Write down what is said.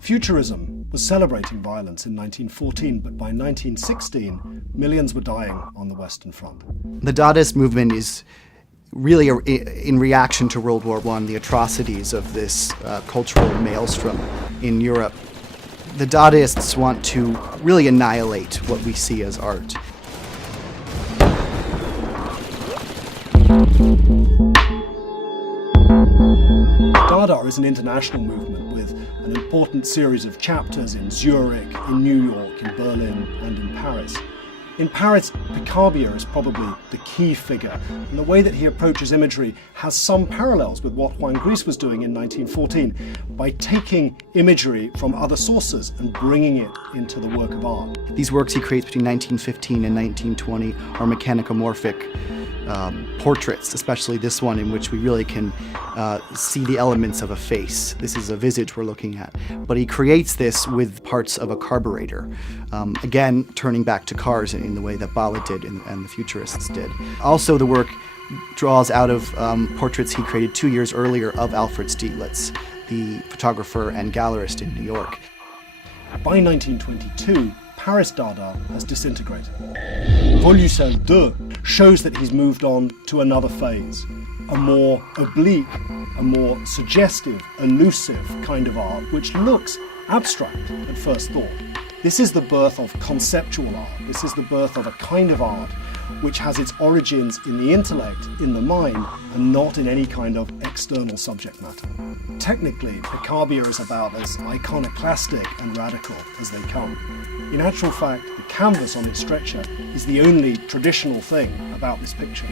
Futurism was celebrating violence in 1914, but by 1916, millions were dying on the Western Front. The Dadaist movement is really in reaction to World War I, the atrocities of this cultural maelstrom in Europe. The Dadaists want to really annihilate what we see as art. Dada is an international movement with an important series of chapters in Zurich, in New York, in Berlin, and in Paris. In Paris, Picabia is probably the key figure, and the way that he approaches imagery has some parallels with what Juan Gris was doing in 1914 by taking imagery from other sources and bringing it into the work of art. These works he creates between 1915 and 1920 are mechanicomorphic portraits, especially this one in which we really can see the elements of a face. This is a visage we're looking at. But he creates this with parts of a carburetor, again turning back to cars in the way that Bauer did and the Futurists did. Also, the work draws out of portraits he created 2 years earlier of Alfred Stieglitz, the photographer and gallerist in New York. By 1922, Paris Dada has disintegrated. Volucelle II shows that he's moved on to another phase, a more oblique, a more suggestive, elusive kind of art, which looks abstract at first thought. This is the birth of conceptual art. This is the birth of a kind of art which has its origins in the intellect, in the mind, and not in any kind of external subject matter. Technically, Picabia is about as iconoclastic and radical as they come. In actual fact, the canvas on its stretcher is the only traditional thing about this picture.